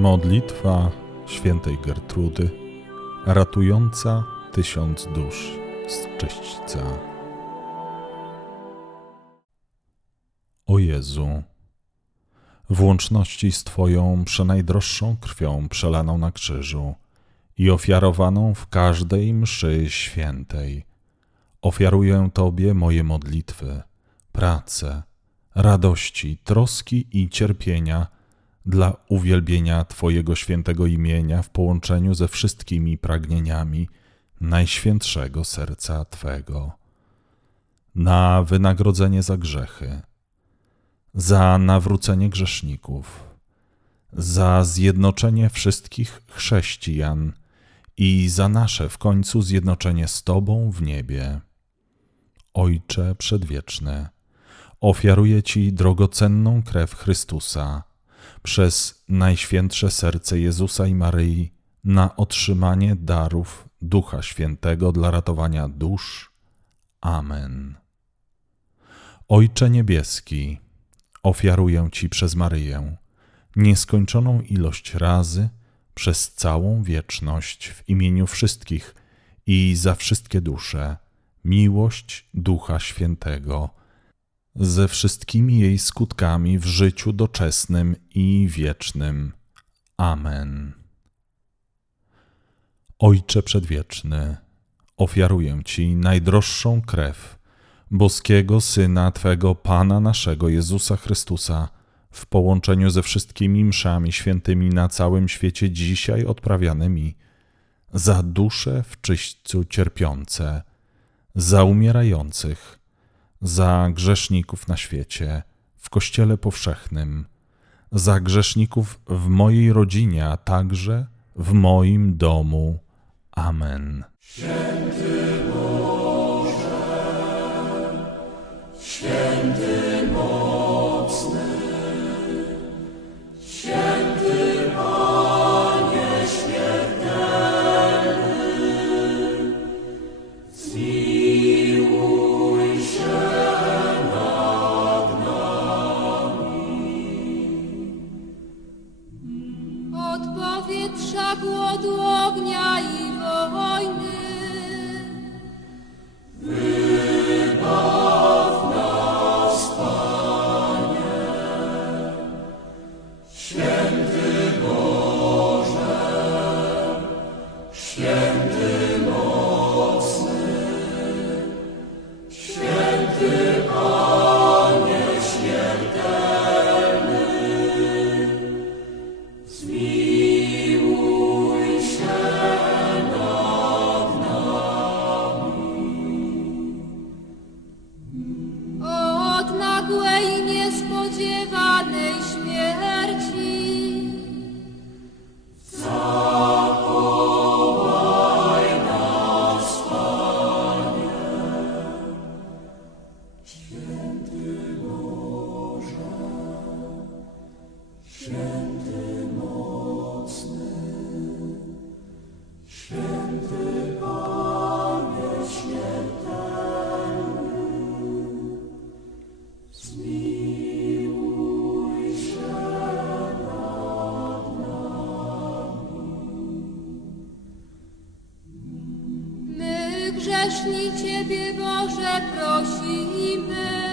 Modlitwa świętej Gertrudy, ratująca tysiąc dusz z czyśćca. O Jezu, w łączności z Twoją przenajdroższą krwią przelaną na krzyżu i ofiarowaną w każdej mszy świętej, ofiaruję Tobie moje modlitwy, prace, radości, troski i cierpienia dla uwielbienia Twojego świętego imienia w połączeniu ze wszystkimi pragnieniami Najświętszego Serca Twego. Na wynagrodzenie za grzechy, za nawrócenie grzeszników, za zjednoczenie wszystkich chrześcijan i za nasze w końcu zjednoczenie z Tobą w niebie. Ojcze Przedwieczny, ofiaruję Ci drogocenną krew Chrystusa przez Najświętsze Serce Jezusa i Maryi na otrzymanie darów Ducha Świętego dla ratowania dusz. Amen. Ojcze Niebieski, ofiaruję Ci przez Maryję nieskończoną ilość razy przez całą wieczność w imieniu wszystkich i za wszystkie dusze miłość Ducha Świętego ze wszystkimi jej skutkami w życiu doczesnym i wiecznym. Amen. Ojcze Przedwieczny, ofiaruję Ci najdroższą krew boskiego Syna Twego Pana naszego Jezusa Chrystusa w połączeniu ze wszystkimi mszami świętymi na całym świecie dzisiaj odprawianymi, za dusze w czyśćcu cierpiące, za umierających, za grzeszników na świecie, w Kościele powszechnym, za grzeszników w mojej rodzinie, a także w moim domu. Amen. Od powietrza, głodu, ognia i Yeah. Grzeszni Ciebie, Boże, prosimy.